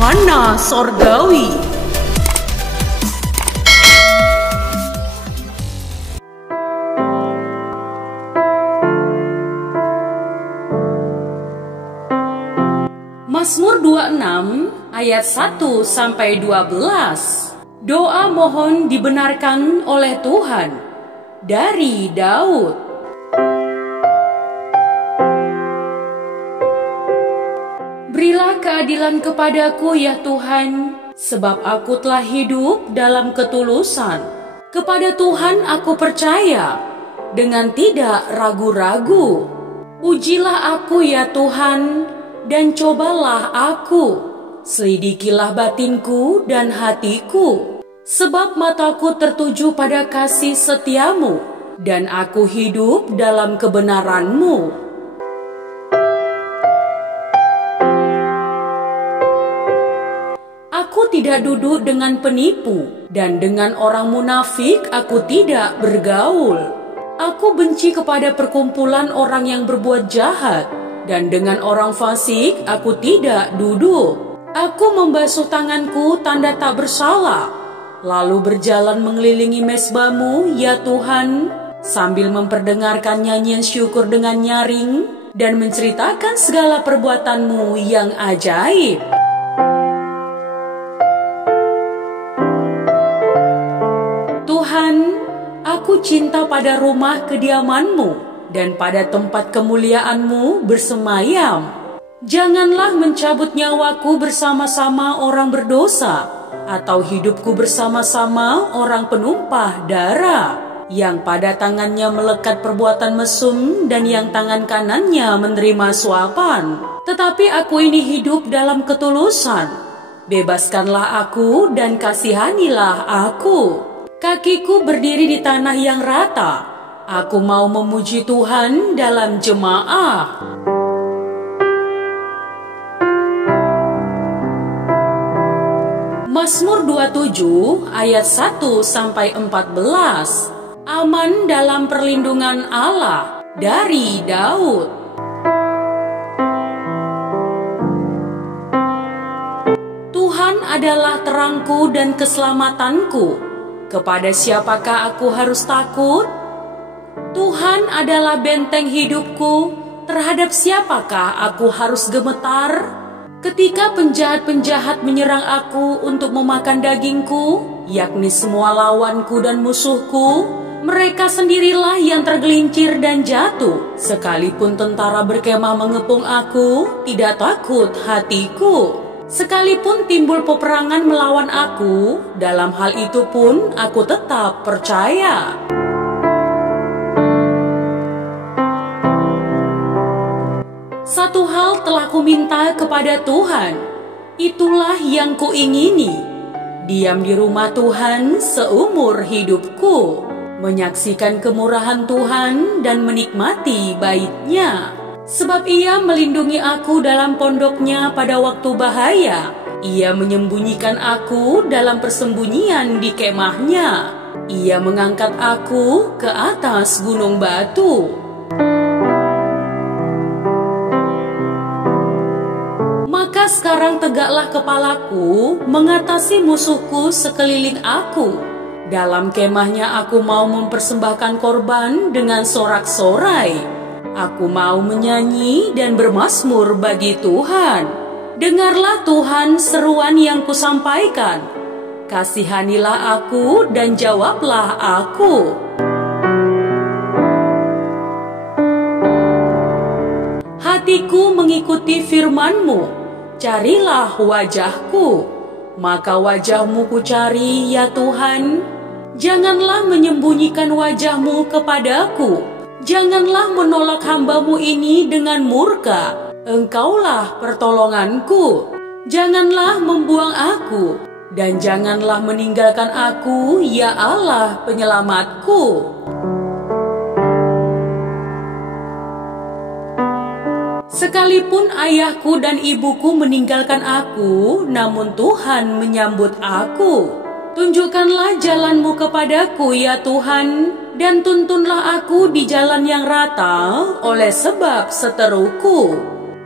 Mana Sorgawi. Mazmur 26 ayat 1 sampai 12. Doa mohon dibenarkan oleh Tuhan dari Daud. Berilah keadilan kepadaku ya Tuhan, sebab aku telah hidup dalam ketulusan. Kepada Tuhan aku percaya, dengan tidak ragu-ragu. Ujilah aku ya Tuhan, dan cobalah aku. Selidikilah batinku dan hatiku, sebab mataku tertuju pada kasih setiamu, dan aku hidup dalam kebenaran-Mu. Aku tidak duduk dengan penipu, dan dengan orang munafik aku tidak bergaul. Aku benci kepada perkumpulan orang yang berbuat jahat, dan dengan orang fasik aku tidak duduk. Aku membasuh tanganku tanda tak bersalah, lalu berjalan mengelilingi mezbah-Mu ya Tuhan, sambil memperdengarkan nyanyian syukur dengan nyaring, dan menceritakan segala perbuatan-Mu yang ajaib. Tuhan, aku cinta pada rumah kediaman-Mu dan pada tempat kemuliaan-Mu bersemayam. Janganlah mencabut nyawaku bersama-sama orang berdosa, atau hidupku bersama-sama orang penumpah darah, yang pada tangannya melekat perbuatan mesum dan yang tangan kanannya menerima suapan. Tetapi aku ini hidup dalam ketulusan. Bebaskanlah aku dan kasihanilah aku. Kakiku berdiri di tanah yang rata. Aku mau memuji Tuhan dalam jemaah. Mazmur 27 ayat 1 sampai 14. Aman dalam perlindungan Allah dari Daud. Tuhan adalah terangku dan keselamatanku. Kepada siapakah aku harus takut? Tuhan adalah benteng hidupku. Terhadap siapakah aku harus gemetar? Ketika penjahat-penjahat menyerang aku untuk memakan dagingku, yakni semua lawanku dan musuhku, mereka sendirilah yang tergelincir dan jatuh. Sekalipun tentara berkemah mengepung aku, tidak takut hatiku. Sekalipun timbul peperangan melawan aku, dalam hal itu pun aku tetap percaya. Satu hal telah kuminta kepada Tuhan, itulah yang kuingini, diam di rumah Tuhan seumur hidupku, menyaksikan kemurahan Tuhan dan menikmati bait-Nya. Sebab Ia melindungi aku dalam pondok-Nya pada waktu bahaya. Ia menyembunyikan aku dalam persembunyian di kemah-Nya. Ia mengangkat aku ke atas gunung batu. Maka sekarang tegaklah kepalaku mengatasi musuhku sekeliling aku. Dalam kemah-Nya aku mau mempersembahkan korban dengan sorak-sorai. Aku mau menyanyi dan bermazmur bagi Tuhan. Dengarlah Tuhan seruan yang kusampaikan. Kasihanilah aku dan jawablah aku. Hatiku mengikuti firman-Mu. Carilah wajah-Ku. Maka wajah-Mu kucari ya Tuhan. Janganlah menyembunyikan wajah-Mu kepadaku. Janganlah menolak hamba-Mu ini dengan murka. Engkaulah pertolonganku. Janganlah membuang aku, dan janganlah meninggalkan aku, ya Allah penyelamatku. Sekalipun ayahku dan ibuku meninggalkan aku, namun Tuhan menyambut aku. Tunjukkanlah jalan-Mu kepadaku ya Tuhan, dan tuntunlah aku di jalan yang rata oleh sebab seteruku.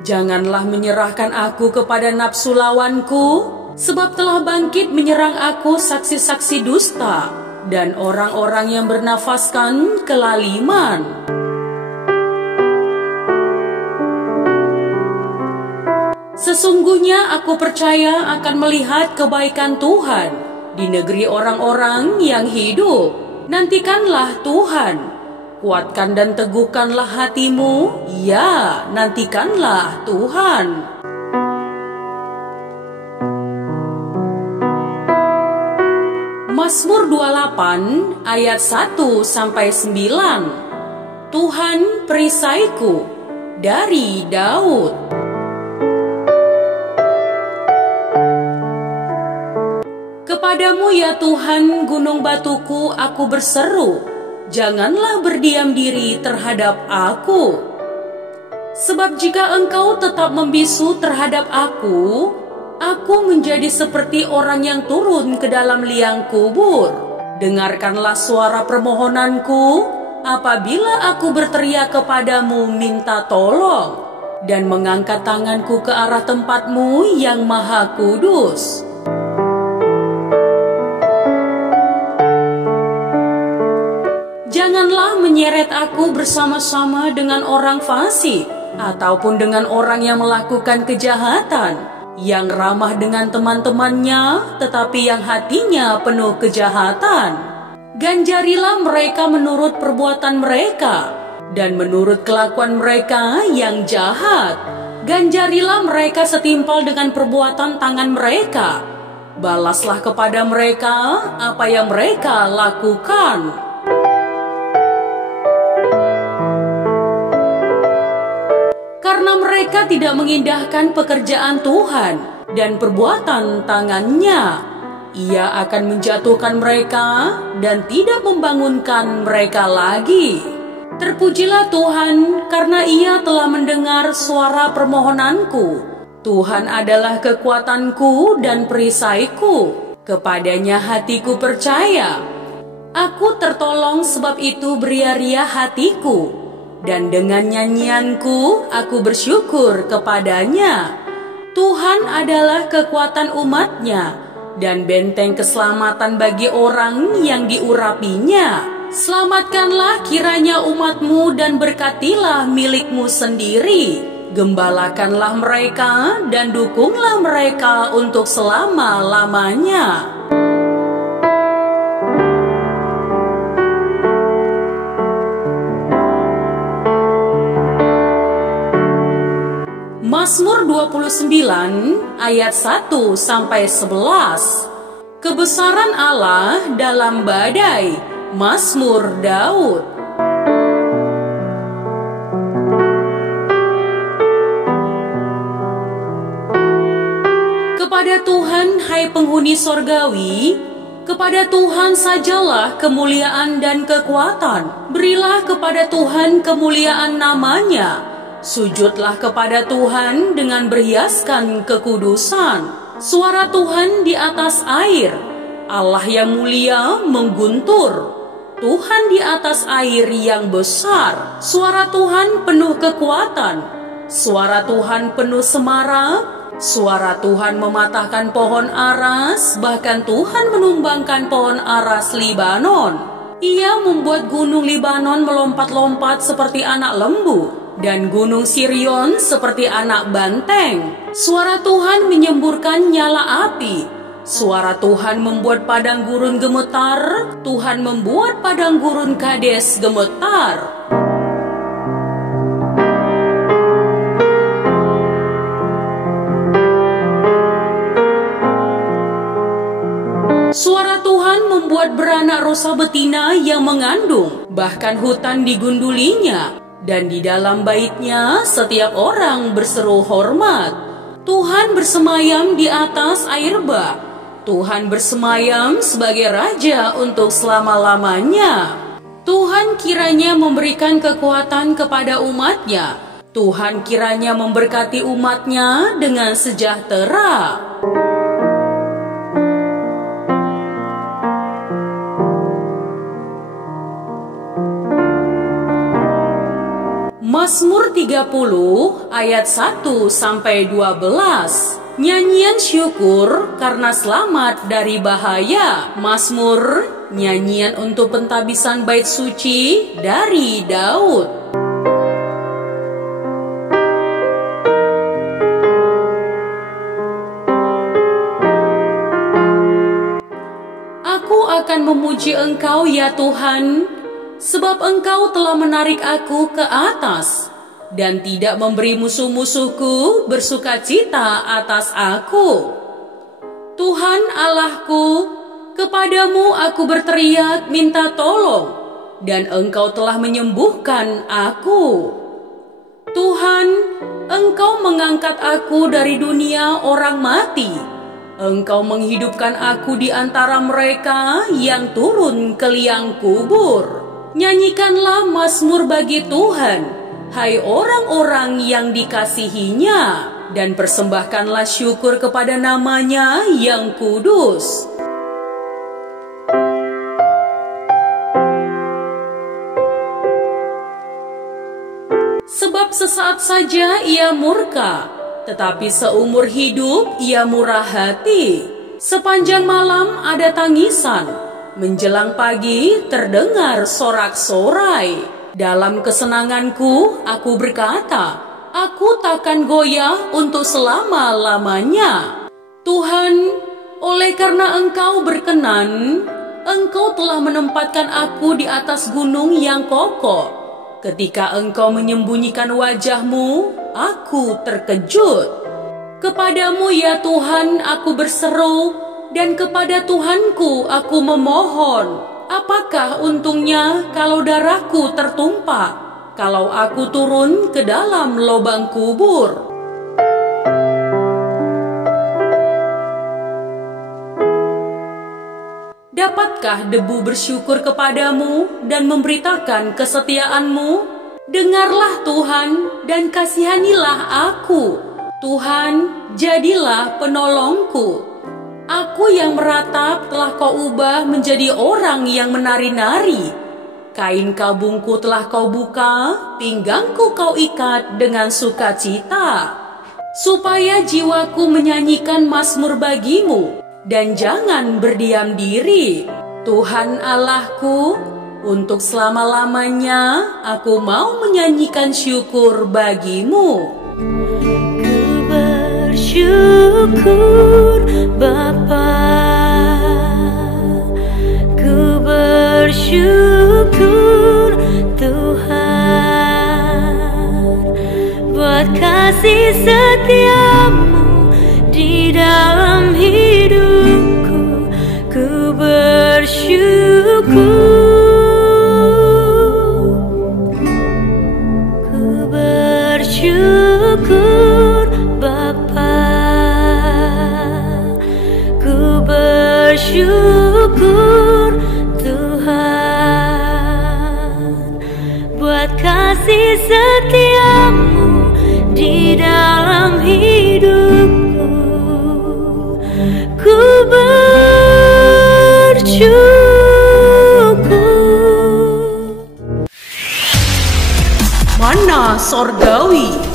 Janganlah menyerahkan aku kepada nafsu lawanku, sebab telah bangkit menyerang aku saksi-saksi dusta dan orang-orang yang bernafaskan kelaliman. Sesungguhnya aku percaya akan melihat kebaikan Tuhan di negeri orang-orang yang hidup. Nantikanlah Tuhan, kuatkan dan teguhkanlah hatimu, ya, nantikanlah Tuhan. Mazmur 28 ayat 1-9. Tuhan perisaiku, dari Daud. Kepadamu ya Tuhan, gunung batuku, aku berseru, janganlah berdiam diri terhadap aku. Sebab jika engkau tetap membisu terhadap aku menjadi seperti orang yang turun ke dalam liang kubur. Dengarkanlah suara permohonanku apabila aku berteriak kepadamu minta tolong, dan mengangkat tanganku ke arah tempatmu yang maha kudus. Janganlah menyeret aku bersama-sama dengan orang fasik, ataupun dengan orang yang melakukan kejahatan, yang ramah dengan teman-temannya, tetapi yang hatinya penuh kejahatan. Ganjarilah mereka menurut perbuatan mereka, dan menurut kelakuan mereka yang jahat. Ganjarilah mereka setimpal dengan perbuatan tangan mereka. Balaslah kepada mereka apa yang mereka lakukan. Karena mereka tidak mengindahkan pekerjaan Tuhan dan perbuatan tangannya, Ia akan menjatuhkan mereka dan tidak membangunkan mereka lagi. Terpujilah Tuhan, karena Ia telah mendengar suara permohonanku. Tuhan adalah kekuatanku dan perisaiku, kepadanya hatiku percaya. Aku tertolong, sebab itu beria-ria hatiku, dan dengan nyanyianku aku bersyukur kepadanya. Tuhan adalah kekuatan umatnya dan benteng keselamatan bagi orang yang diurapinya. Selamatkanlah kiranya umatmu dan berkatilah milikmu sendiri. Gembalakanlah mereka dan dukunglah mereka untuk selama-lamanya. Mazmur 29 ayat 1-11. Kebesaran Allah dalam badai. Mazmur Daud. Kepada Tuhan, hai penghuni sorgawi, kepada Tuhan sajalah kemuliaan dan kekuatan. Berilah kepada Tuhan kemuliaan namanya. Sujudlah kepada Tuhan dengan berhiaskan kekudusan. Suara Tuhan di atas air. Allah yang mulia mengguntur. Tuhan di atas air yang besar. Suara Tuhan penuh kekuatan. Suara Tuhan penuh semarak. Suara Tuhan mematahkan pohon aras. Bahkan Tuhan menumbangkan pohon aras Libanon. Ia membuat gunung Libanon melompat-lompat seperti anak lembu, dan gunung Sirion seperti anak banteng. Suara Tuhan menyemburkan nyala api. Suara Tuhan membuat padang gurun gemetar. Tuhan membuat padang gurun Kades gemetar. Suara Tuhan membuat beranak rusa betina yang mengandung. Bahkan hutan digundulinya. Dan di dalam baitnya setiap orang berseru hormat. Tuhan bersemayam di atas air bah. Tuhan bersemayam sebagai Raja untuk selama-lamanya. Tuhan kiranya memberikan kekuatan kepada umatnya. Tuhan kiranya memberkati umatnya dengan sejahtera. Mazmur 30 ayat 1 sampai 12. Nyanyian syukur karena selamat dari bahaya. Mazmur, nyanyian untuk pentabisan bait suci dari Daud. Aku akan memuji Engkau ya Tuhan, sebab Engkau telah menarik aku ke atas dan tidak memberi musuh-musuhku bersukacita atas aku. Tuhan Allahku, kepadamu aku berteriak minta tolong, dan Engkau telah menyembuhkan aku. Tuhan, Engkau mengangkat aku dari dunia orang mati. Engkau menghidupkan aku di antara mereka yang turun ke liang kubur. Nyanyikanlah mazmur bagi Tuhan, hai orang-orang yang dikasihinya, dan persembahkanlah syukur kepada nama-Nya yang kudus. Sebab sesaat saja Ia murka, tetapi seumur hidup Ia murah hati. Sepanjang malam ada tangisan, menjelang pagi terdengar sorak-sorai. Dalam kesenanganku aku berkata, aku takkan goyah untuk selama-lamanya. Tuhan, oleh karena Engkau berkenan, Engkau telah menempatkan aku di atas gunung yang kokoh. Ketika Engkau menyembunyikan wajah-Mu, aku terkejut. Kepadamu ya Tuhan aku berseru, dan kepada Tuhanku aku memohon. Apakah untungnya kalau darahku tertumpah, kalau aku turun ke dalam lubang kubur? Dapatkah debu bersyukur kepadamu dan memberitakan kesetiaan-Mu? Dengarlah Tuhan dan kasihanilah aku. Tuhan, jadilah penolongku. Aku yang meratap telah Kau ubah menjadi orang yang menari-nari. Kain kabungku telah Kau buka, pinggangku Kau ikat dengan sukacita, supaya jiwaku menyanyikan mazmur bagi-Mu, dan jangan berdiam diri. Tuhan Allahku, untuk selama-lamanya aku mau menyanyikan syukur bagi-Mu. Ku bersyukur Bapa, ku bersyukur Tuhan, buat kasih setia-Mu di dalam hidupku. Ku bersyukur, ku bersyukur Bapa, ku bersyukur Tuhan, buat kasih setia-Mu di dalam hidupku. Ku bersyukur. Mana sorgawi.